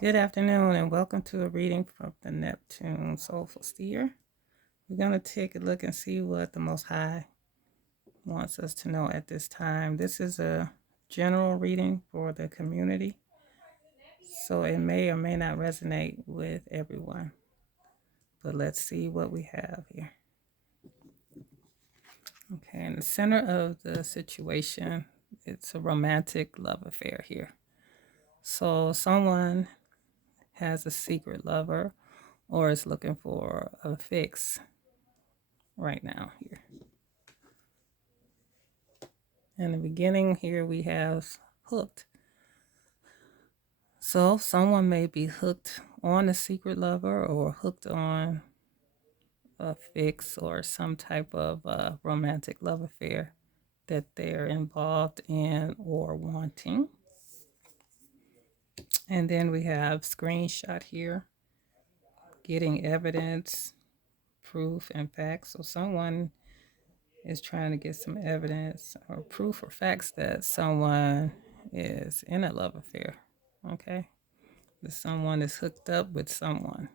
Good afternoon and welcome to a reading from the Neptune Soulful Seer. We're going to take a look and see what the Most High wants us to know at this time. This is a general reading for the community, so it may or may not resonate with everyone. But let's see what we have here. Okay, in the center of the situation, it's a romantic love affair here. So someone has a secret lover or is looking for a fix right now here. In the beginning here we have hooked. So someone may be hooked on a secret lover or hooked on a fix or some type of romantic love affair that they're involved in or wanting. And then we have screenshot here, getting evidence, proof, and facts. So someone is trying to get some evidence or proof or facts that someone is in a love affair. Okay. That someone is hooked up with someone.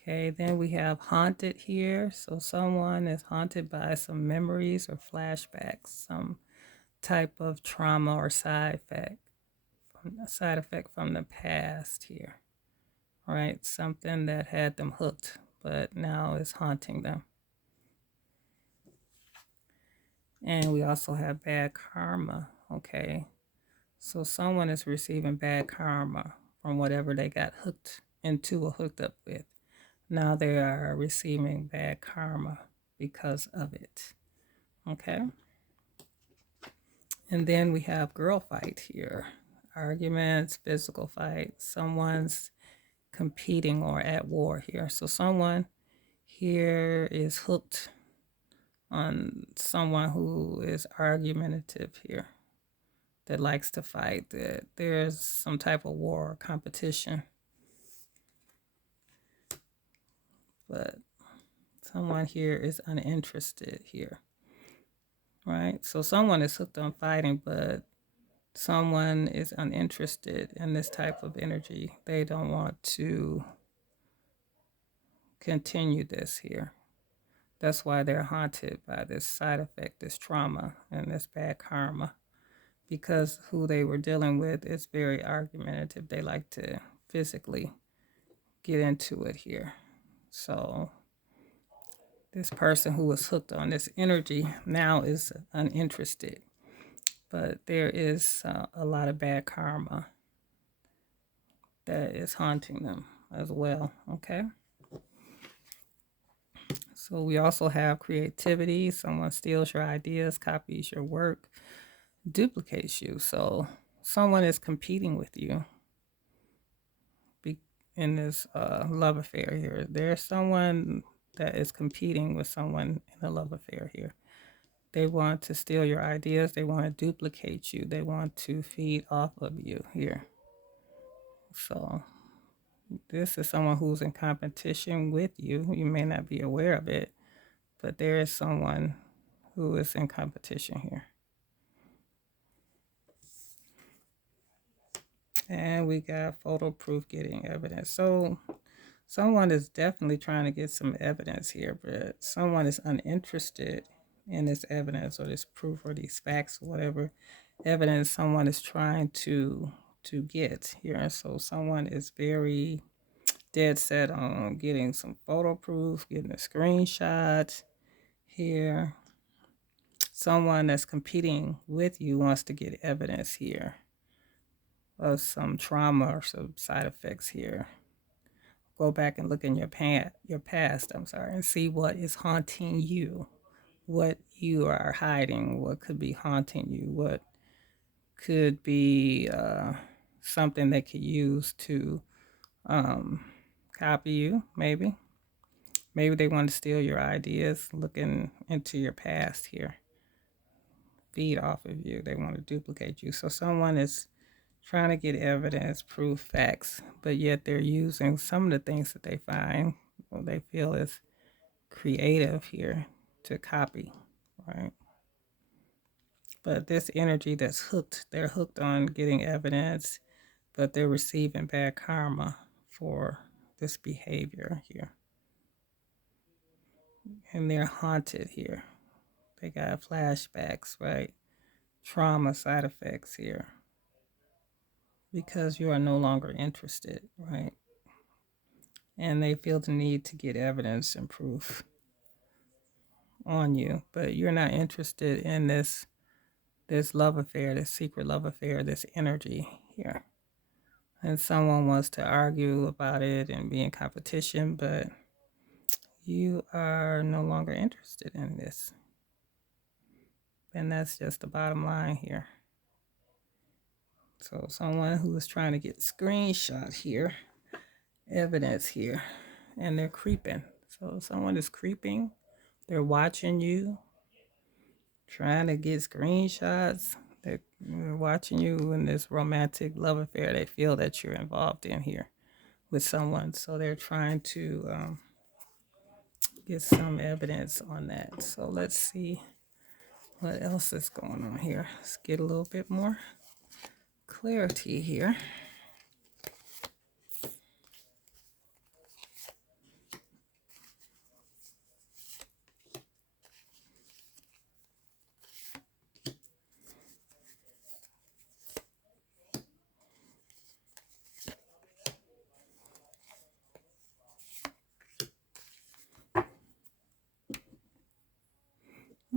Okay, then we have haunted here. So someone is haunted by some memories or flashbacks, some type of trauma or side effect from the past here. Right? Something that had them hooked, but now is haunting them. And we also have bad karma. Okay. So someone is receiving bad karma from whatever they got hooked into or hooked up with. Now they are receiving bad karma because of it. Okay. And then we have girl fight here. Arguments, physical fight. Someone's competing or at war here. So someone here is hooked on someone who is argumentative here, that likes to fight, that there's some type of war or competition. But someone here is uninterested here, right? So someone is hooked on fighting, but someone is uninterested in this type of energy. They don't want to continue this here. That's why they're haunted by this side effect, this trauma, and this bad karma, because who they were dealing with is very argumentative. They like to physically get into it here. So this person who was hooked on this energy now is uninterested, but there is a lot of bad karma that is haunting them as well. Okay. So we also have creativity. Someone steals your ideas, copies your work, duplicates you. So someone is competing with you in this love affair here. There's someone that is competing with someone in a love affair here. They want to steal your ideas. They want to duplicate you. They want to feed off of you here. So this is someone who's in competition with you. You may not be aware of it, but there is someone who is in competition here. And we got photo proof, getting evidence. So someone is definitely trying to get some evidence here, but someone is uninterested in this evidence or this proof or these facts or whatever evidence someone is trying to get here. So someone is very dead set on getting some photo proof, getting a screenshot here. Someone that's competing with you wants to get evidence here of some trauma or some side effects here. Go back and look in your past, and see what is haunting you, what you are hiding, what could be haunting you, what could be something they could use to copy you, maybe. Maybe they want to steal your ideas, looking into your past here, feed off of you. They want to duplicate you. So someone is trying to get evidence, proof, facts, but yet they're using some of the things that they find or they feel is creative here to copy, right? But this energy that's hooked, they're hooked on getting evidence, but they're receiving bad karma for this behavior here. And they're haunted here. They got flashbacks, right? Trauma side effects here because you are no longer interested, right? And they feel the need to get evidence and proof on you, but you're not interested in this love affair, this secret love affair, this energy here. And someone wants to argue about it and be in competition, but you are no longer interested in this. And that's just the bottom line here. So someone who is trying to get screenshot here, evidence here, and they're creeping. So someone is creeping, they're watching you, trying to get screenshots. They're watching you in this romantic love affair they feel that you're involved in here with someone. So they're trying to get some evidence on that. So let's see what else is going on here. Let's get a little bit more clarity here.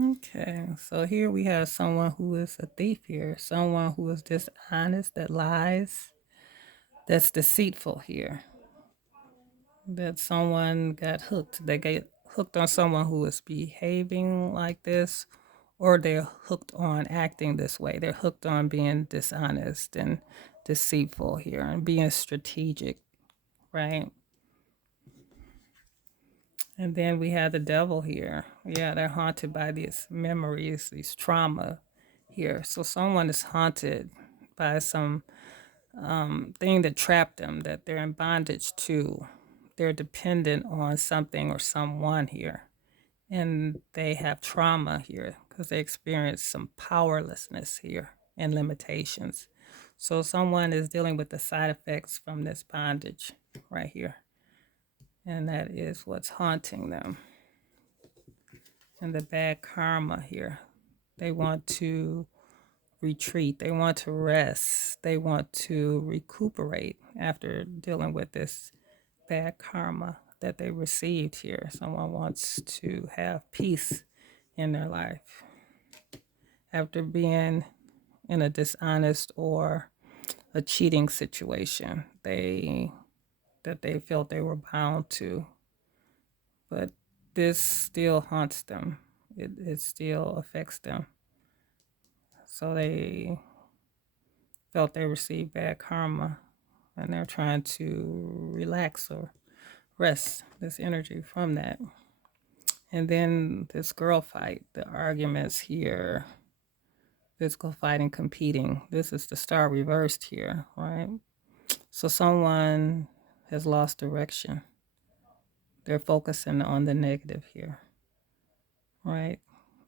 Okay, so here we have someone who is a thief here, someone who is dishonest, that lies, that's deceitful here, that someone got hooked. They get hooked on someone who is behaving like this, or they're hooked on acting this way. They're hooked on being dishonest and deceitful here and being strategic, right? And then we have the devil here. Yeah, they're haunted by these memories, these trauma here. So someone is haunted by some thing that trapped them, that they're in bondage to. They're dependent on something or someone here. And they have trauma here because they experience some powerlessness here and limitations. So someone is dealing with the side effects from this bondage right here. And that is what's haunting them. And the bad karma here. They want to retreat. They want to rest. They want to recuperate after dealing with this bad karma that they received here. Someone wants to have peace in their life after being in a dishonest or a cheating situation that they felt they were bound to. But this still haunts them. It still affects them. So they felt they received bad karma, and they're trying to relax or rest this energy from that. And then this girl fight, the arguments here, physical fighting, competing. This is the star reversed here, right? So someone has lost direction. They're focusing on the negative here, right?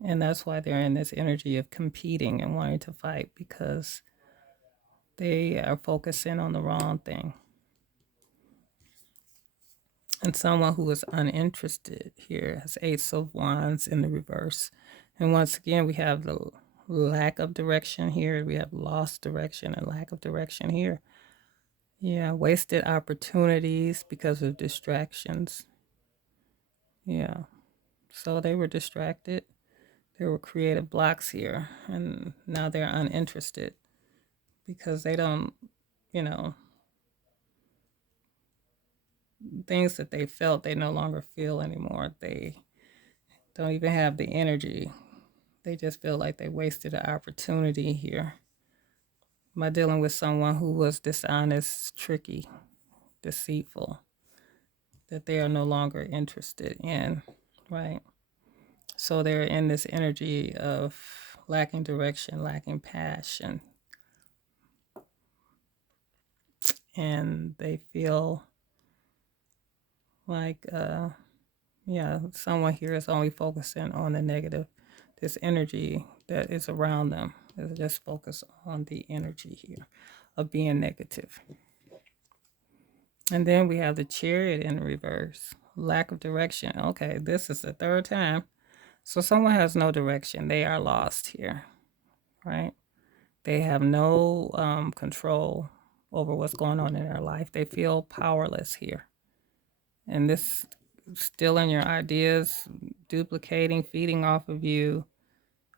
And that's why they're in this energy of competing and wanting to fight, because they are focusing on the wrong thing. And someone who is uninterested here has Ace of Wands in the reverse. And once again, we have the lack of direction here. We have lost direction and lack of direction here. Yeah, wasted opportunities because of distractions. Yeah, so they were distracted. There were creative blocks here, and now they're uninterested because they don't, you know, things that they felt they no longer feel anymore. They don't even have the energy. They just feel like they wasted an opportunity here by dealing with someone who was dishonest, tricky, deceitful, that they are no longer interested in, right? So they're in this energy of lacking direction, lacking passion, and they feel like, someone here is only focusing on the negative. This energy that is around them. Let's just focus on the energy here of being negative. And then we have the Chariot in reverse. Lack of direction. Okay, this is the third time. So someone has no direction. They are lost here, right? They have no control over what's going on in their life. They feel powerless here. And this stealing your ideas, duplicating, feeding off of you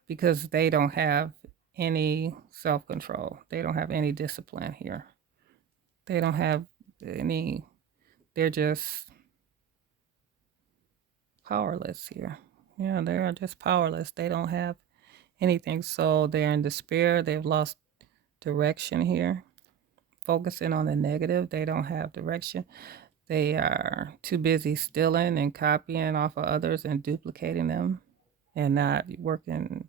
because they don't have any self control. They don't have any discipline here. They don't have any, they're just powerless here. Yeah, they are just powerless. They don't have anything. So they're in despair. They've lost direction here. Focusing on the negative. They don't have direction. They are too busy stealing and copying off of others and duplicating them and not working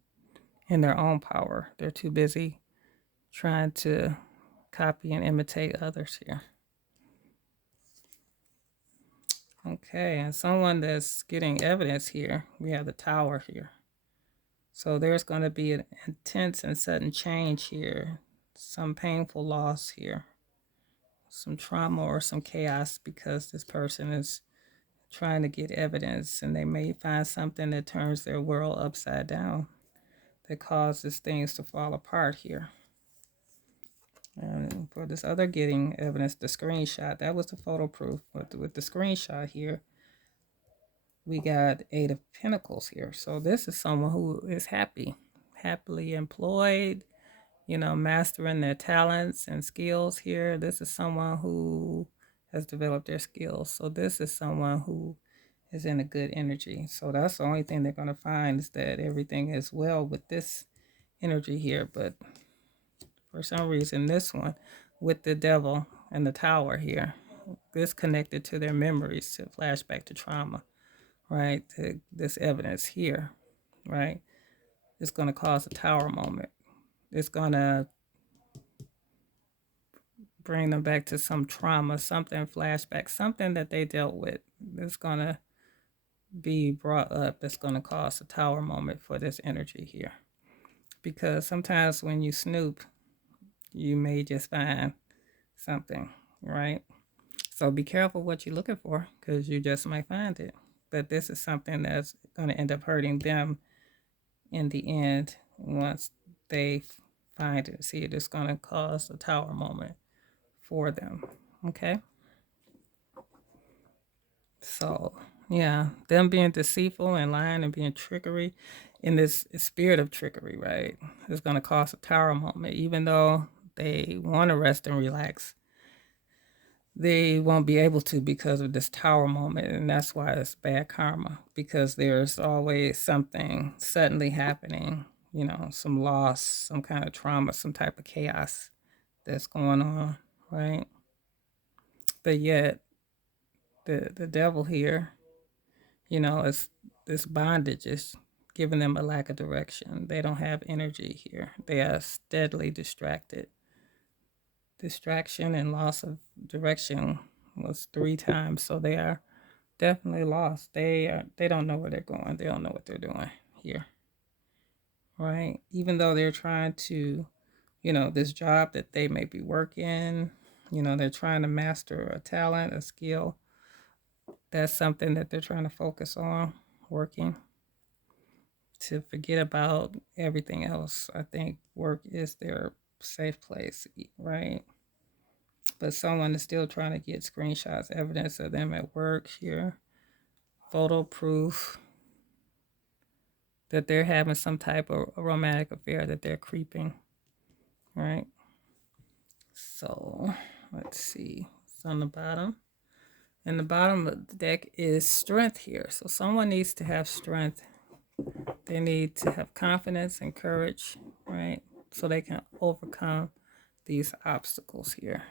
in their own power. They're too busy trying to copy and imitate others here. Okay, and someone that's getting evidence here, we have the Tower here. So there's going to be an intense and sudden change here, some painful loss here, some trauma or some chaos because this person is trying to get evidence and they may find something that turns their world upside down, that causes things to fall apart here. And for this other getting evidence, the screenshot, that was the photo proof. But with the screenshot here, we got 8 of Pentacles here. So this is someone who is happily employed, mastering their talents and skills here. This is someone who has developed their skills. So this is someone who is in a good energy. So that's the only thing they're going to find is that everything is well with this energy here. But for some reason, this one with the Devil and the Tower here, this connected to their memories, to flashback to trauma, right? To this evidence here, right? It's going to cause a Tower moment. It's going to bring them back to some trauma, something flashback, something that they dealt with. It's going to be brought up that's going to cause a Tower moment for this energy here. Because sometimes when you snoop, you may just find something, right? So be careful what you're looking for because you just might find it. But this is something that's going to end up hurting them in the end once they find it. See, it's going to cause a Tower moment for them, okay? So, yeah, them being deceitful and lying and being trickery in this spirit of trickery, right, is going to cause a Tower moment. Even though they want to rest and relax, they won't be able to because of this Tower moment. And that's why it's bad karma, because there's always something suddenly happening, some loss, some kind of trauma, some type of chaos that's going on, right? But yet, the Devil here, is this bondage is giving them a lack of direction. They don't have energy here. They are steadily distracted. Distraction and loss of direction was 3 times, so they are definitely lost. They don't know where they're going. They don't know what they're doing here, right? Even though they're trying to, this job that they may be working, they're trying to master a talent, a skill. That's something that they're trying to focus on, working, to forget about everything else. I think work is their safe place, right? But someone is still trying to get screenshots, evidence of them at work here, photo proof that they're having some type of romantic affair, that they're creeping, right? So let's see. It's on the bottom. And the bottom of the deck is strength here. So someone needs to have strength. They need to have confidence and courage, right? So they can overcome these obstacles here.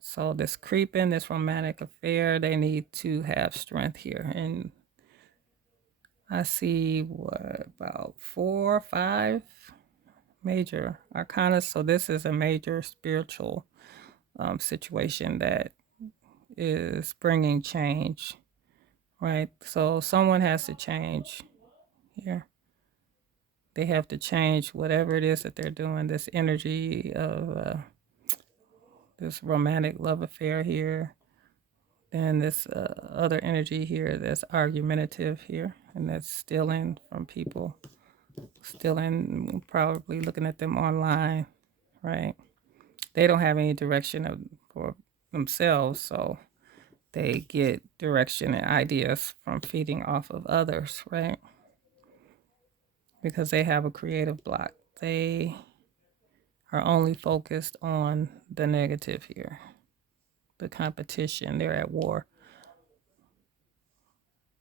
So this creeping, this romantic affair, they need to have strength here. And I see about 4 or 5 major arcana. So this is a major spiritual situation that is bringing change, right? So someone has to change here. They have to change whatever it is that they're doing. This energy of this romantic love affair here, then this other energy here that's argumentative here, and that's stealing from people, stealing, probably looking at them online, right? They don't have any direction for themselves, so they get direction and ideas from feeding off of others, right? Because they have a creative block. They are only focused on the negative here, the competition. They're at war.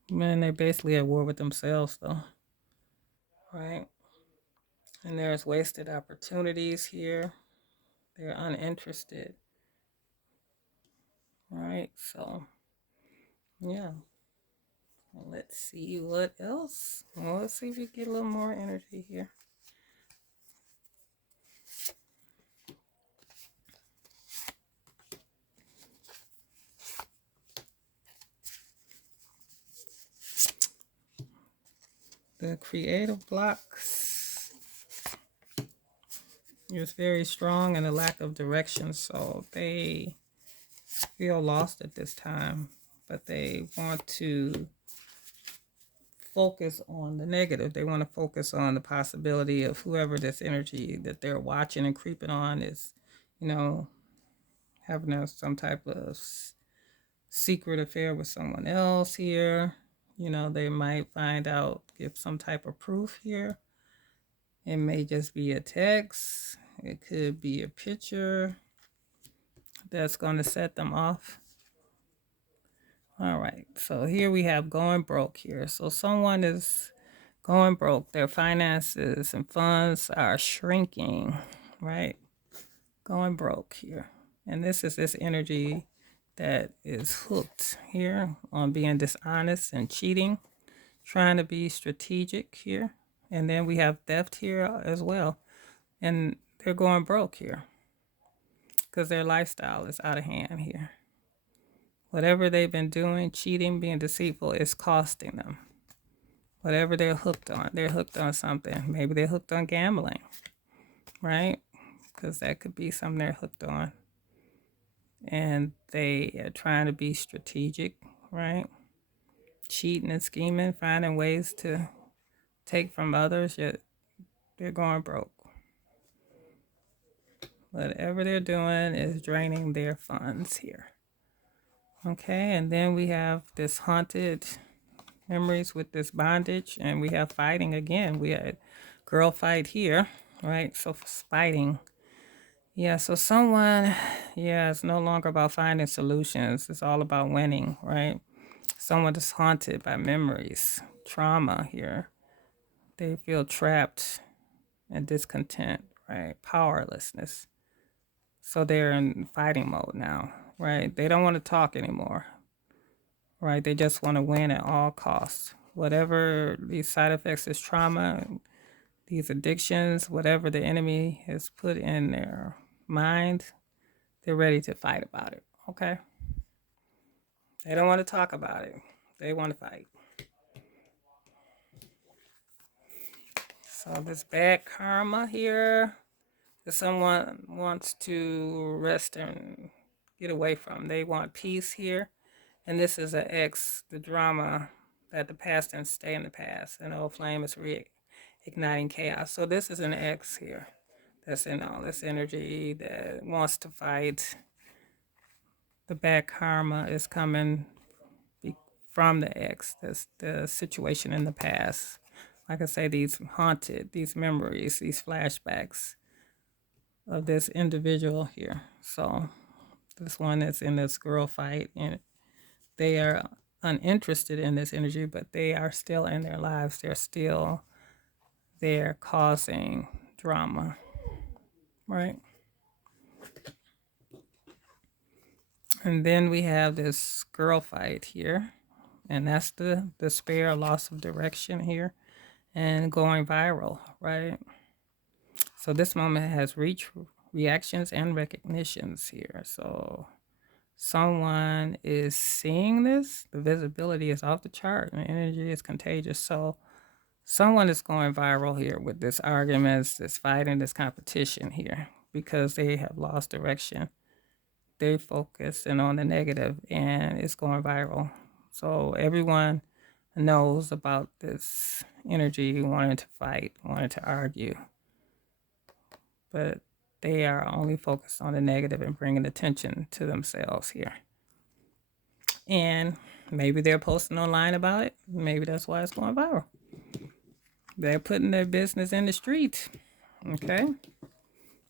Man, they're basically at war with themselves, though, right? And there's wasted opportunities here. They're uninterested, right? So, yeah. Let's see what else. Well, let's see if we get a little more energy here. The creative blocks is very strong and a lack of direction, so they feel lost at this time, but they want to focus on the negative. They want to focus on the possibility of whoever this energy that they're watching and creeping on is, you know, having some type of secret affair with someone else here. You know, they might find out, give some type of proof here. It may just be a text. It could be a picture that's going to set them off. All right, so here we have going broke here. So someone is going broke. Their finances and funds are shrinking, right? Going broke here. And this is this energy that is hooked here on being dishonest and cheating, trying to be strategic here. And then we have theft here as well. And they're going broke here because their lifestyle is out of hand here. Whatever they've been doing, cheating, being deceitful, is costing them. Whatever they're hooked on something. Maybe they're hooked on gambling, right? Because that could be something they're hooked on. And they are trying to be strategic, right? Cheating and scheming, finding ways to take from others, yet they're going broke. Whatever they're doing is draining their funds here. Okay, and then we have this haunted memories with this bondage, and we have fighting again. We had girl fight here, right? So fighting. Yeah, so someone, yeah, it's no longer about finding solutions. It's all about winning, right? Someone is haunted by memories, trauma here. They feel trapped and discontent, right? Powerlessness. So they're in fighting mode now, right? They don't want to talk anymore, right? They just want to win at all costs. Whatever these side effects, this trauma, these addictions, whatever the enemy has put in their mind, they're ready to fight about it, okay? They don't want to talk about it. They want to fight. So this bad karma here that someone wants to rest and get away from. They want peace here. And this is an X, the drama that the past and stay in the past. An old flame is reigniting chaos. So this is an X here that's in all this energy that wants to fight. The bad karma is coming from the X. That's the situation in the past. Like I say, these haunted, these memories, these flashbacks of this individual here. So this one is in this girl fight, and they are uninterested in this energy, but they are still in their lives. They're still there causing drama, right? And then we have this girl fight here, and that's the despair, loss of direction here, and going viral, right? So this moment has reached reactions and recognitions here. So someone is seeing this. The visibility is off the chart and the energy is contagious. So Someone is going viral here with this arguments, this fighting, this competition here because they have lost direction. They focusing on the negative and it's going viral. So everyone knows about this energy wanting to fight, wanting to argue, but they are only focused on the negative and bringing attention to themselves here. And maybe they're posting online about it. Maybe that's why it's going viral. They're putting their business in the street. Okay.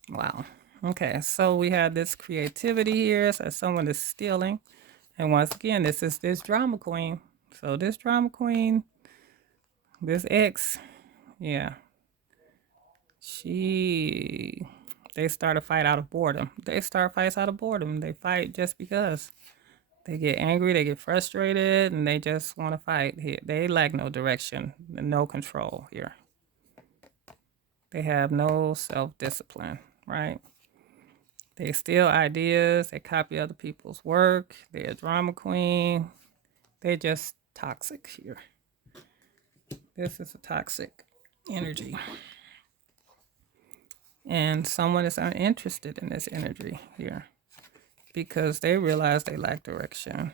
Wow. Okay. So we have this creativity here. So someone is stealing. And once again, this is this drama queen. So this drama queen, this ex, yeah, they start a fight out of boredom. They start fights out of boredom. They fight just because. They get angry, they get frustrated, and they just want to fight here. They lack no direction, no control here. They have no self-discipline, right? They steal ideas, they copy other people's work, they're a drama queen. They're just toxic here. This is a toxic energy. And someone is uninterested in this energy here because they realize they lack direction,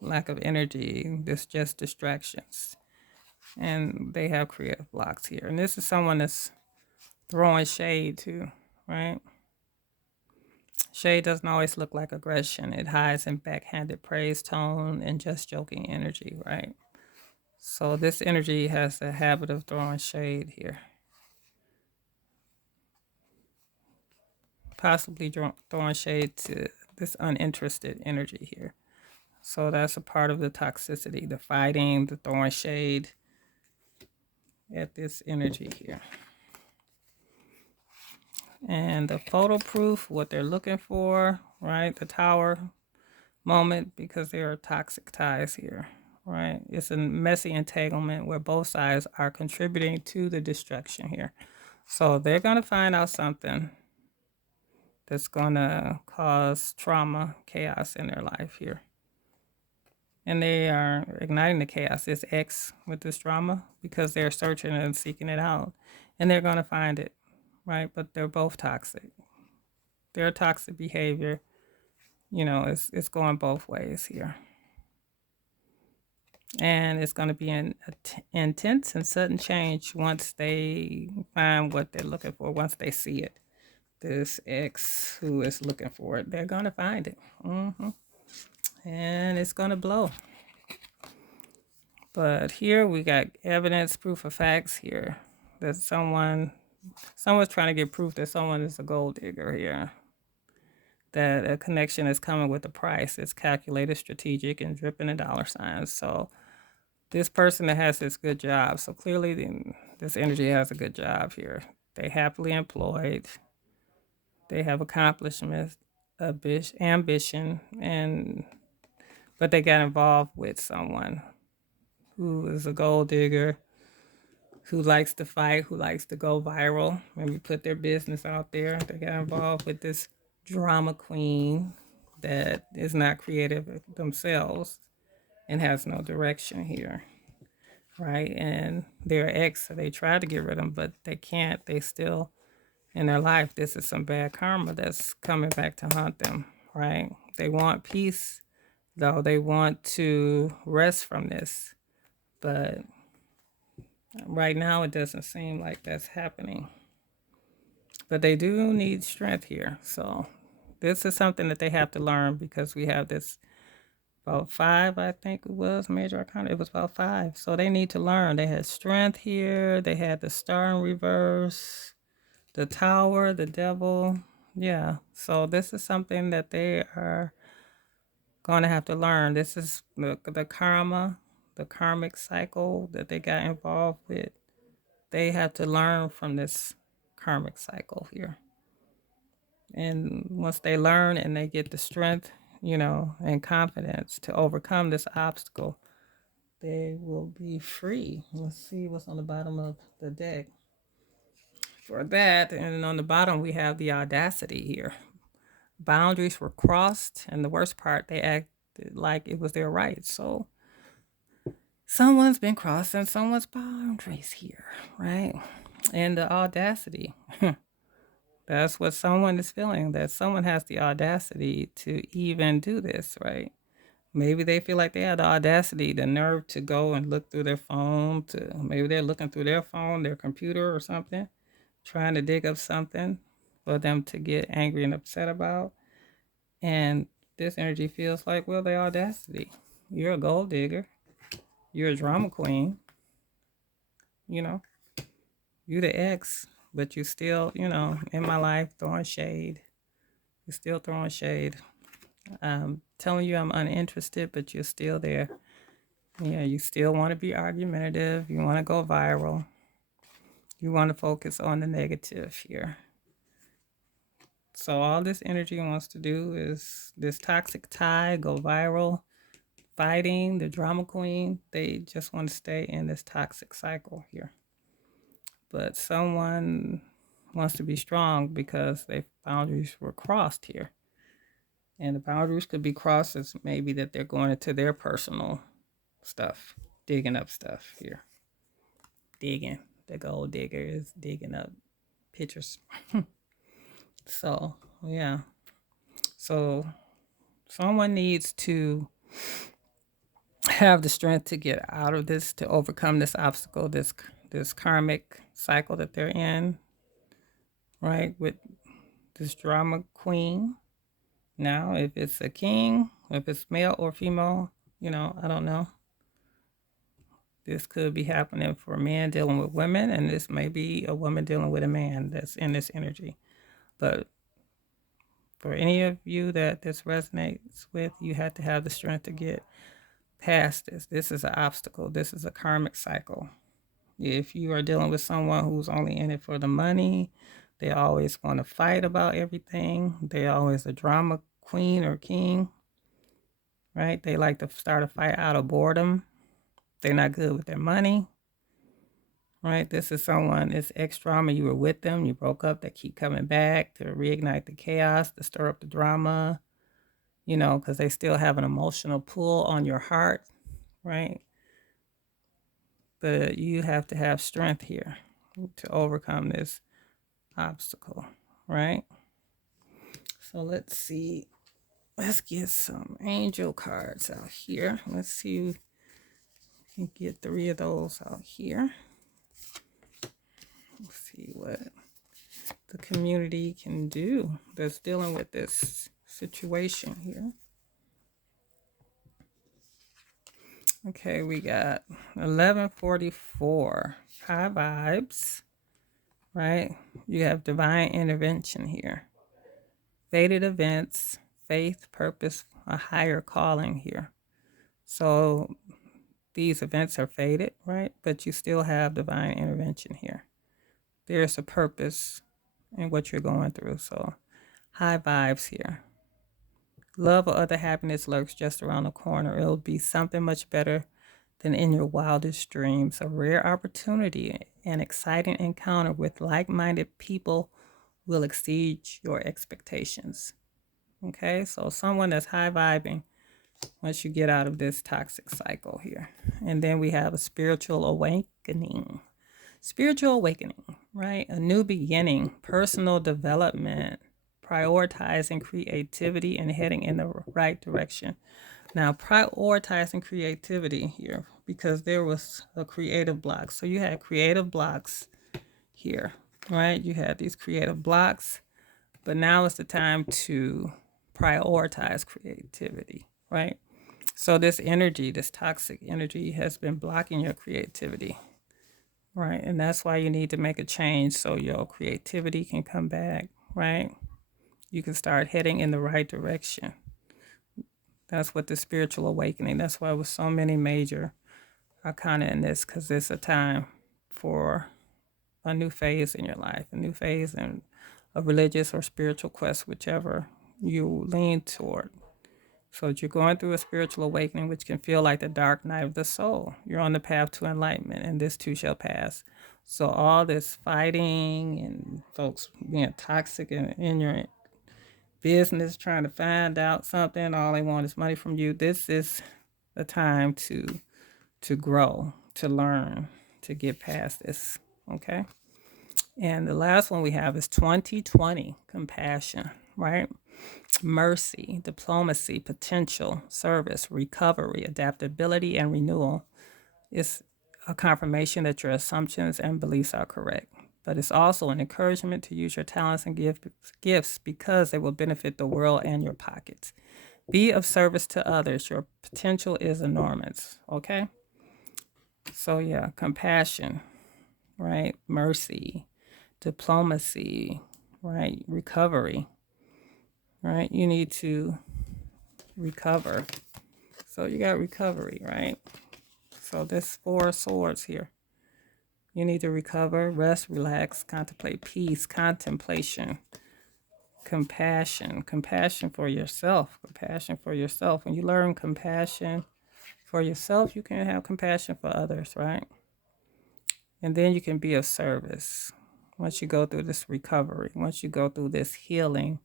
lack of energy, this just distractions. And they have creative blocks here. And this is someone that's throwing shade too, right? Shade doesn't always look like aggression. It hides in backhanded praise tone and just joking energy, right? So this energy has the habit of throwing shade here. Possibly throwing shade to this uninterested energy here. So that's a part of the toxicity, the fighting, the throwing shade at this energy here. And the photo proof, what they're looking for, right? The tower moment, because there are toxic ties here, right? It's a messy entanglement where both sides are contributing to the destruction here. So they're going to find out something that's going to cause trauma, chaos in their life here. And they are igniting the chaos, this X with this drama, because they're searching and seeking it out. And they're going to find it, right? But they're both toxic. Their toxic behavior, it's going both ways here. And it's going to be an intense and sudden change once they find what they're looking for, once they see it. This X who is looking for it, they're going to find it. And it's going to blow. But here we got evidence, proof of facts here that someone's trying to get proof that someone is a gold digger here. That a connection is coming with a price. It's calculated, strategic, and dripping in dollar signs. So this person that has this good job, so clearly this energy has a good job here. They happily employed. They have accomplishments, ambition, but they got involved with someone who is a gold digger, who likes to fight, who likes to go viral, maybe put their business out there. They got involved with this drama queen that is not creative themselves and has no direction here, right? And their ex, they try to get rid of them, but they can't. They still, in their life, this is some bad karma that's coming back to haunt them, right? They want peace, though. They want to rest from this, but right now it doesn't seem like that's happening. But they do need strength here. So this is something that they have to learn, because we have this about 5, I think it was, major arcana. It was about 5. So they need to learn. They had strength here. They had the star in reverse, the tower, the devil. Yeah. So this is something that they are going to have to learn. This is the karma, the karmic cycle that they got involved with. They have to learn from this karmic cycle here. And once they learn and they get the strength, and confidence to overcome this obstacle, they will be free. Let's see what's on the bottom of the deck for that. And on the bottom, we have the audacity here. Boundaries were crossed, and the worst part, they acted like it was their right. So Someone's been crossing someone's boundaries here, right? And the audacity. That's what someone is feeling, that someone has the audacity to even do this, right? Maybe they feel like they have the audacity, the nerve to go and look through their phone, to maybe they're looking through their phone, their computer or something, trying to dig up something for them to get angry and upset about. And this energy feels like, well, the audacity. You're a gold digger. You're a drama queen. You know, you the ex, but you still, in my life throwing shade. You're still throwing shade. Telling you I'm uninterested, but you're still there. Yeah, you still want to be argumentative. You want to go viral. You want to focus on the negative here. So all this energy wants to do is this toxic tie, go viral, fighting, the drama queen. They just want to stay in this toxic cycle here. But someone wants to be strong because their boundaries were crossed here. And the boundaries could be crossed as maybe that they're going into their personal stuff, digging up stuff here. Digging. The gold digger is digging up pictures. So, yeah. So, someone needs to have the strength to get out of this, to overcome this obstacle, this karmic cycle that they're in, right? With this drama queen. Now, if it's a king, if it's male or female, I don't know. This could be happening for men dealing with women, and this may be a woman dealing with a man that's in this energy. But for any of you that this resonates with, you have to have the strength to get past this. This is an obstacle. This is a karmic cycle. If you are dealing with someone who's only in it for the money, they always want to fight about everything. They always a drama queen or king, right? They like to start a fight out of boredom. They're not good with their money, right? This is someone, it's ex drama. You were with them, you broke up, they keep coming back to reignite the chaos, to stir up the drama, because they still have an emotional pull on your heart, right? But you have to have strength here to overcome this obstacle, right? So let's see. Let's get some angel cards out here. Let's see if we can get 3 of those out here. Let's see what the community can do that's dealing with this situation here. Okay, we got 1144, high vibes, right? You have divine intervention here. Fated events, faith, purpose, a higher calling here. So these events are fated, right? But you still have divine intervention here. There's a purpose in what you're going through. So high vibes here. Love or other happiness lurks just around the corner. It'll be something much better than in your wildest dreams. A rare opportunity, an exciting encounter with like-minded people will exceed your expectations. Okay, so someone that's high vibing once you get out of this toxic cycle here. And then we have a spiritual awakening. Spiritual awakening, right? A new beginning, personal development, prioritizing creativity and heading in the right direction. Now, prioritizing creativity here because there was a creative block. So you had creative blocks here, right? You had these creative blocks, but now it's the time to prioritize creativity, right? So this energy, this toxic energy has been blocking your creativity, right? And that's why you need to make a change so your creativity can come back, right? You can start heading in the right direction. That's what the spiritual awakening, that's why with so many major arcana in this, because it's a time for a new phase in your life, a new phase in a religious or spiritual quest, whichever you lean toward. So you're going through a spiritual awakening, which can feel like the dark night of the soul. You're on the path to enlightenment, and this too shall pass. So all this fighting and folks being toxic in your business, trying to find out something, all they want is money from you. This is the time to to grow, to learn, to get past this. Okay. And the last one we have is 2020, compassion, right? Mercy, diplomacy, potential, service, recovery, adaptability, and renewal. It's a confirmation that your assumptions and beliefs are correct. But it's also an encouragement to use your talents and gifts because they will benefit the world and your pockets. Be of service to others. Your potential is enormous. Okay? So, yeah, compassion, right? Mercy, diplomacy, right? Recovery, right? You need to recover. So, you got recovery, right? So, there's 4 swords here. You need to recover, rest, relax, contemplate peace, contemplation, compassion for yourself, compassion for yourself. When you learn compassion for yourself, you can have compassion for others, right? And then you can be of service once you go through this recovery, once you go through this healing,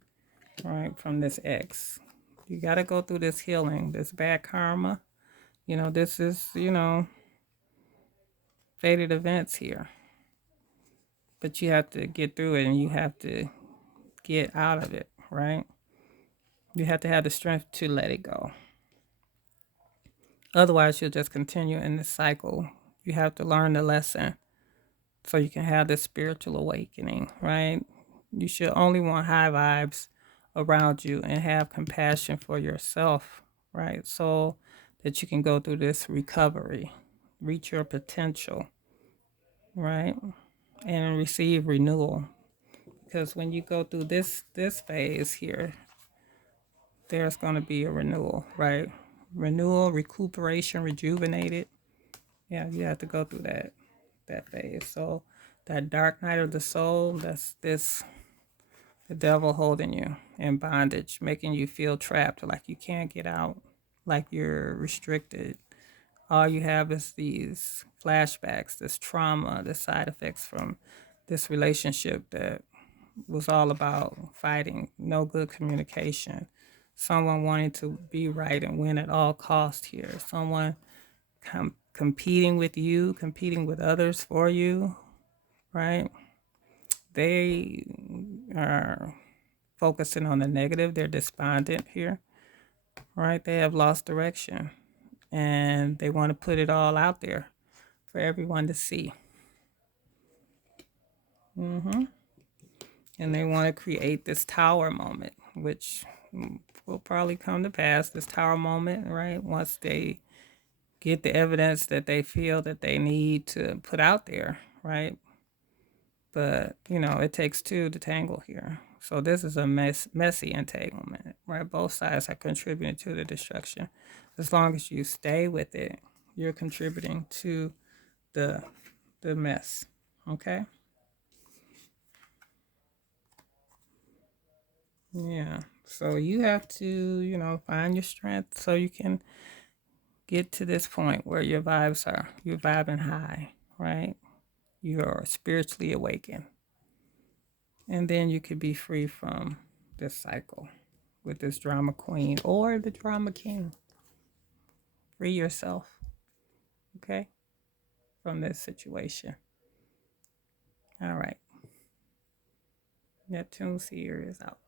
right, from this ex. You got to go through this healing, this bad karma. This is, fated events here. But you have to get through it and you have to get out of it, right? You have to have the strength to let it go. Otherwise, you'll just continue in the cycle. You have to learn the lesson so you can have this spiritual awakening, right? You should only want high vibes around you and have compassion for yourself, right? So that you can go through this recovery, reach your potential, right? And receive renewal. Because when you go through this phase here, there's going to be a renewal, right? Renewal, recuperation, rejuvenated. Yeah, you have to go through that phase. So that dark night of the soul, that's the devil holding you in bondage, making you feel trapped, like you can't get out, like you're restricted. All you have is these flashbacks, this trauma, the side effects from this relationship that was all about fighting, no good communication, someone wanting to be right and win at all cost here, someone competing with you, competing with others for you, right? They are focusing on the negative. They're despondent here, right? They have lost direction and they want to put it all out there for everyone to see. And they want to create this tower moment, which will probably come to pass, this tower moment, right? Once they get the evidence that they feel that they need to put out there, right? But, it takes two to tangle here. So this is a messy entanglement, right? Both sides are contributing to the destruction. As long as you stay with it, you're contributing to the mess, okay? Yeah. So you have to, find your strength so you can get to this point where you're vibing high, right? You're spiritually awakened. And then you could be free from this cycle with this drama queen or the drama king. Free yourself, okay, from this situation. All right. Neptune Seer is out.